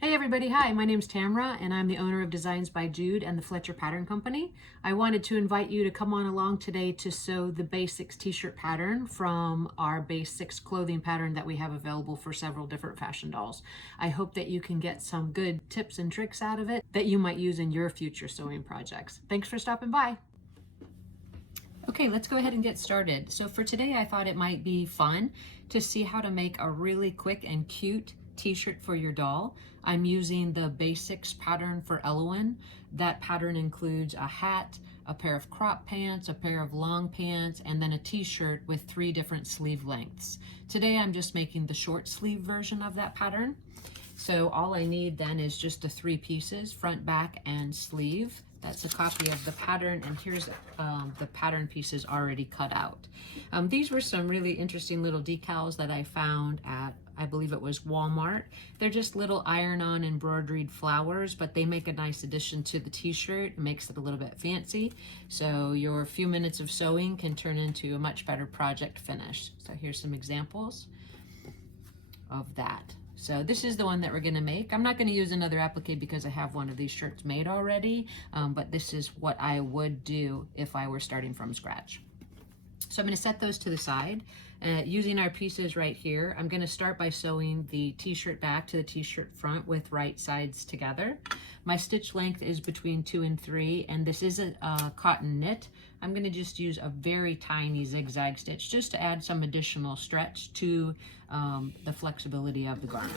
Hey everybody, hi, my name's Tamra and I'm the owner of Designs by Jude and the Fletcher Pattern Company. I wanted to invite you to come on along today to sew the Basics t-shirt pattern from our Basics clothing pattern that we have available for several different fashion dolls. I hope that you can get some good tips and tricks out of it that you might use in your future sewing projects. Thanks for stopping by. Okay, let's go ahead and get started. So for today, I thought it might be fun to see how to make a really quick and cute t-shirt for your doll. I'm using the Basics pattern for Elowen. That pattern includes a hat, a pair of crop pants, a pair of long pants, and then a t-shirt with 3 different sleeve lengths. Today I'm just making the short sleeve version of that pattern. So all I need then is just the 3 pieces, front, back, and sleeve. That's a copy of the pattern, and here's the pattern pieces already cut out. These were some really interesting little decals that I found at, I believe it was Walmart. They're just little iron-on embroidered flowers, but they make a nice addition to the t-shirt. It makes it a little bit fancy. So your few minutes of sewing can turn into a much better project finish. So here's some examples of that. So this is the one that we're going to make. I'm not going to use another applique because I have one of these shirts made already, but this is what I would do if I were starting from scratch. So I'm going to set those to the side. Using our pieces right here, I'm going to start by sewing the t-shirt back to the t-shirt front with right sides together. My stitch length is between 2 and 3, and this is a cotton knit. I'm going to just use a very tiny zigzag stitch just to add some additional stretch to the flexibility of the garment.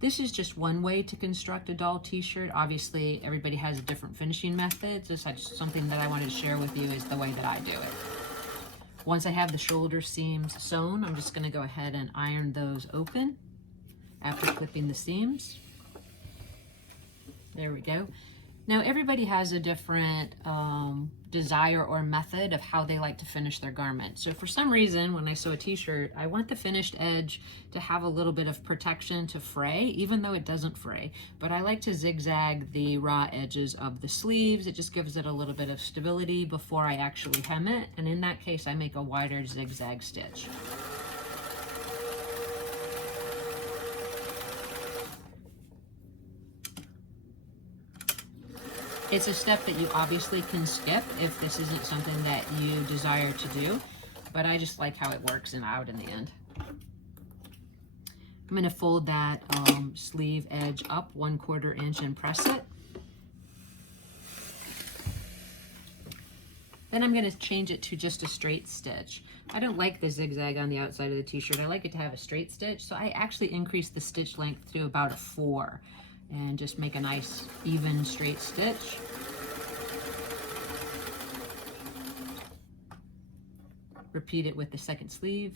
This is just one way to construct a doll t-shirt. Obviously, everybody has different finishing methods. This is something that I wanted to share with you is the way that I do it. Once I have the shoulder seams sewn, I'm just going to go ahead and iron those open after clipping the seams. There we go. Now everybody has a different desire or method of how they like to finish their garment. So for some reason, when I sew a t-shirt, I want the finished edge to have a little bit of protection to fray, even though it doesn't fray. But I like to zigzag the raw edges of the sleeves. It just gives it a little bit of stability before I actually hem it. And in that case, I make a wider zigzag stitch. It's a step that you obviously can skip if this isn't something that you desire to do, but I just like how it works out in the end. I'm going to fold that sleeve edge up 1/4 inch and press it. Then I'm going to change it to just a straight stitch. I don't like the zigzag on the outside of the t-shirt. I like it to have a straight stitch, so I actually increase the stitch length to about a 4. And just make a nice even straight stitch. Repeat it with the second sleeve.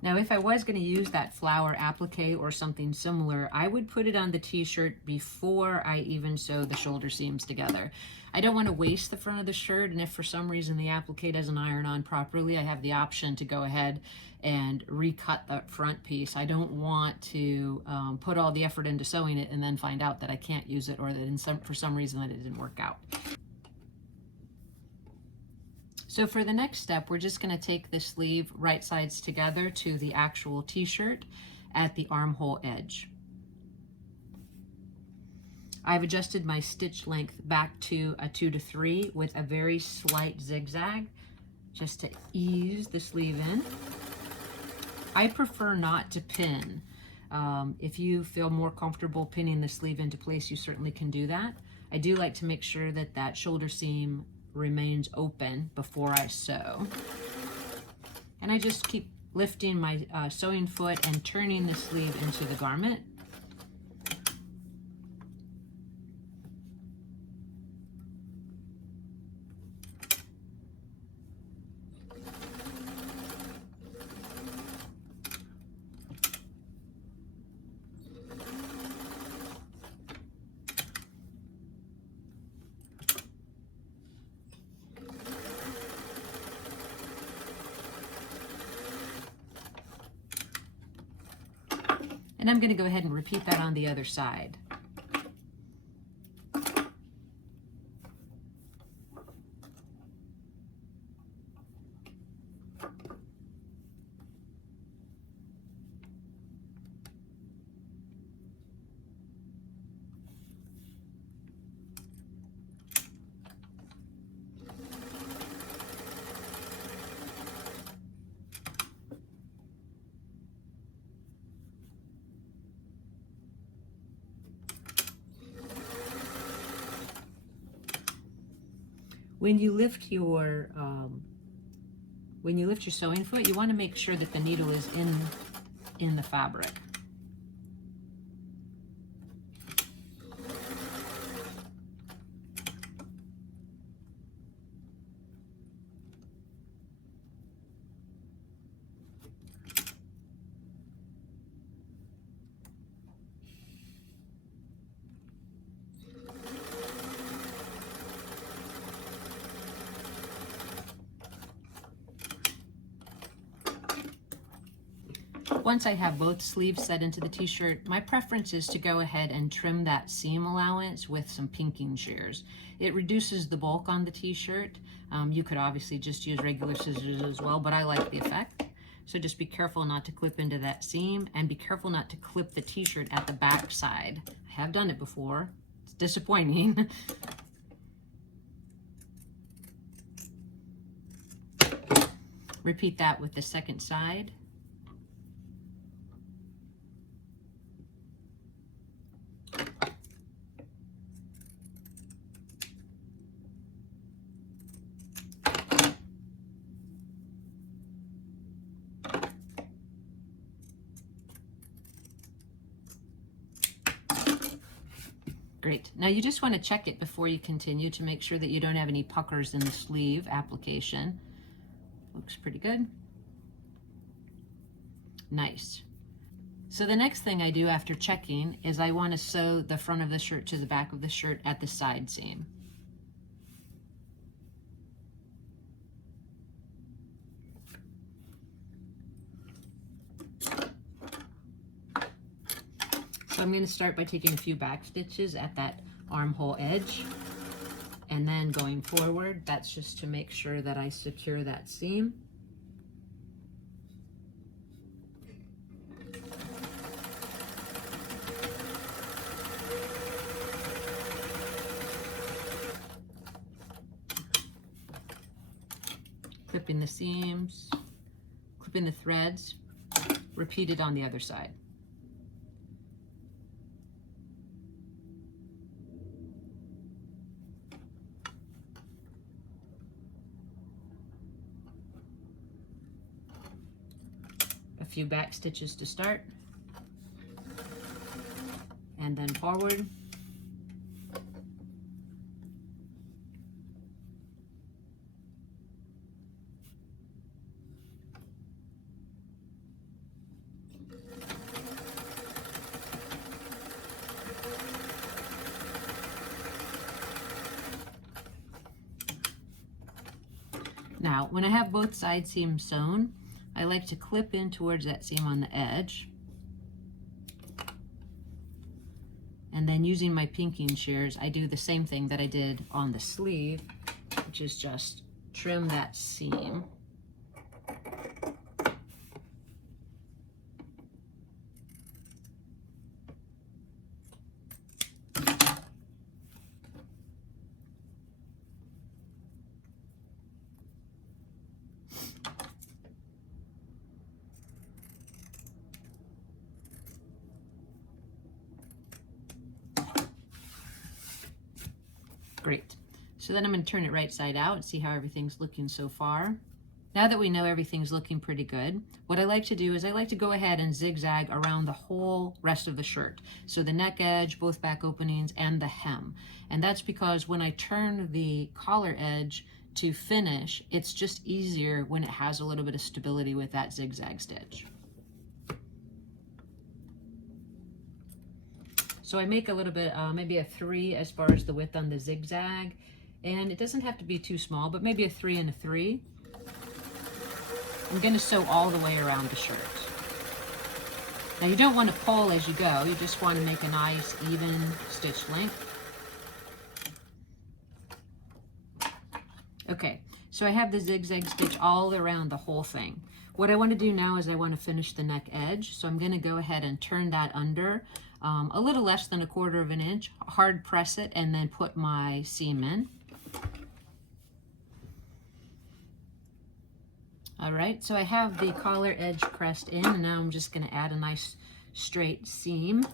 Now, if I was going to use that flower applique or something similar, I would put it on the t-shirt before I even sew the shoulder seams together. I don't want to waste the front of the shirt, and if for some reason the applique doesn't iron on properly, I have the option to go ahead and recut the front piece. I don't want to put all the effort into sewing it and then find out that I can't use it, or that for some reason that it didn't work out. So for the next step, we're just going to take the sleeve right sides together to the actual t-shirt at the armhole edge. I've adjusted my stitch length back to a 2 to 3 with a very slight zigzag just to ease the sleeve in. I prefer not to pin. If you feel more comfortable pinning the sleeve into place, you certainly can do that. I do like to make sure that that shoulder seam remains open before I sew. And I just keep lifting my sewing foot and turning the sleeve into the garment. And I'm going to go ahead and repeat that on the other side. When you lift your sewing foot, you want to make sure that the needle is in the fabric. Once I have both sleeves set into the t-shirt, my preference is to go ahead and trim that seam allowance with some pinking shears. It reduces the bulk on the t-shirt. You could obviously just use regular scissors as well, but I like the effect. So just be careful not to clip into that seam, and be careful not to clip the t-shirt at the back side. I have done it before. It's disappointing. Repeat that with the second side. Great. Now you just want to check it before you continue to make sure that you don't have any puckers in the sleeve application. Looks pretty good. Nice. So the next thing I do after checking is I want to sew the front of the shirt to the back of the shirt at the side seam. So I'm going to start by taking a few back stitches at that armhole edge, and then going forward, that's just to make sure that I secure that seam. Clipping the seams, clipping the threads, repeat it on the other side. A few back stitches to start, and then forward. Now, when I have both side seams sewn, I like to clip in towards that seam on the edge. And then using my pinking shears, I do the same thing that I did on the sleeve, which is just trim that seam. Great. So then I'm going to turn it right side out and see how everything's looking so far. Now that we know everything's looking pretty good, what I like to do is I like to go ahead and zigzag around the whole rest of the shirt. So the neck edge, both back openings, and the hem. And that's because when I turn the collar edge to finish, it's just easier when it has a little bit of stability with that zigzag stitch. So I make a little bit, maybe a 3 as far as the width on the zigzag. And it doesn't have to be too small, but maybe a 3 and a 3. I'm going to sew all the way around the shirt. Now you don't want to pull as you go, you just want to make a nice even stitch length. Okay, so I have the zigzag stitch all around the whole thing. What I want to do now is I want to finish the neck edge, so I'm going to go ahead and turn that under a little less than 1/4 of an inch, hard press it, and then put my seam in. All right, so I have the collar edge pressed in, and now I'm just going to add a nice straight seam.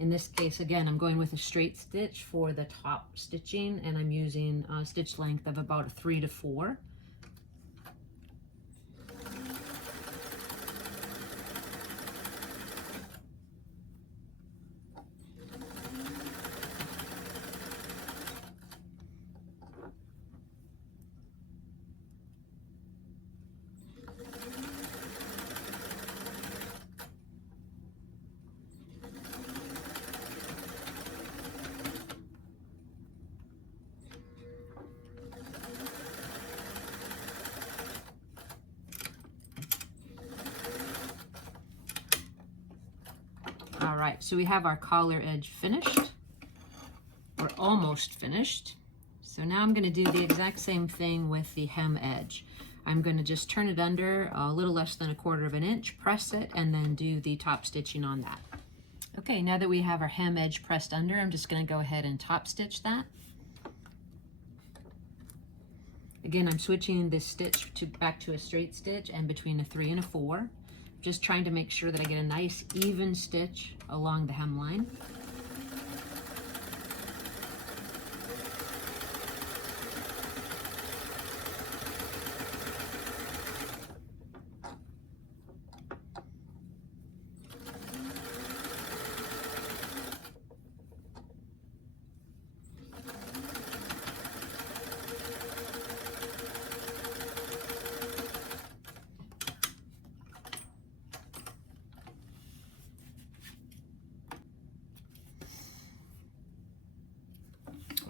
In this case, again, I'm going with a straight stitch for the top stitching, and I'm using a stitch length of about 3 to 4. All right, so we have our collar edge finished, or almost finished. So now I'm going to do the exact same thing with the hem edge. I'm going to just turn it under a little less than 1/4 of an inch, press it, and then do the top stitching on that. Okay, now that we have our hem edge pressed under, I'm just going to go ahead and top stitch that. Again, I'm switching this stitch back to a straight stitch and between a 3 and a 4. Just trying to make sure that I get a nice even stitch along the hemline.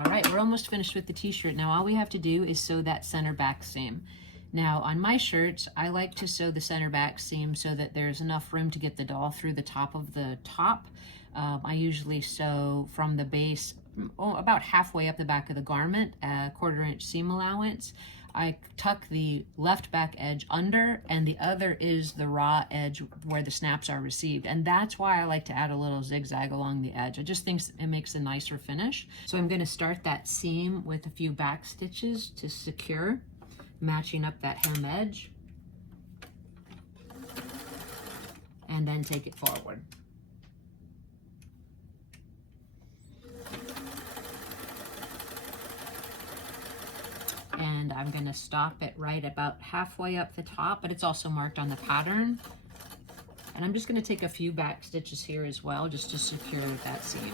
All right, we're almost finished with the t-shirt. Now all we have to do is sew that center back seam. Now on my shirts, I like to sew the center back seam so that there's enough room to get the doll through the top of the top. I usually sew from the base about halfway up the back of the garment, a 1/4 inch seam allowance. I tuck the left back edge under, and the other is the raw edge where the snaps are received. And that's why I like to add a little zigzag along the edge. I just think it makes a nicer finish. So I'm going to start that seam with a few back stitches to secure, matching up that hem edge, and then take it forward. And I'm going to stop it right about halfway up the top, but it's also marked on the pattern. And I'm just going to take a few back stitches here as well, just to secure that seam.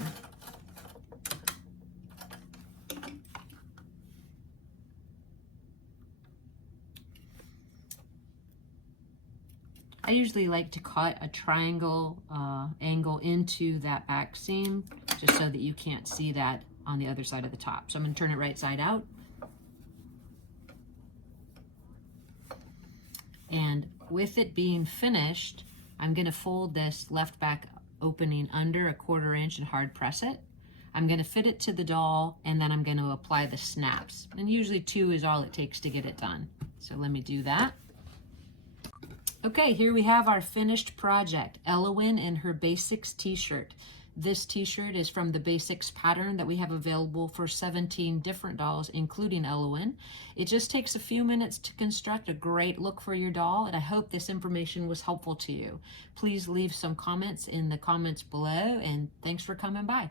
I usually like to cut a triangle angle into that back seam, just so that you can't see that on the other side of the top. So I'm going to turn it right side out. And with it being finished, I'm going to fold this left back opening under a 1/4 inch and hard press it. I'm going to fit it to the doll, and then I'm going to apply the snaps. And usually 2 is all it takes to get it done. So let me do that. Okay, here we have our finished project, Elowyn in her Basics t-shirt. This t-shirt is from the Basics pattern that we have available for 17 different dolls, including Elowyn. It just takes a few minutes to construct a great look for your doll, and I hope this information was helpful to you. Please leave some comments in the comments below, and thanks for coming by.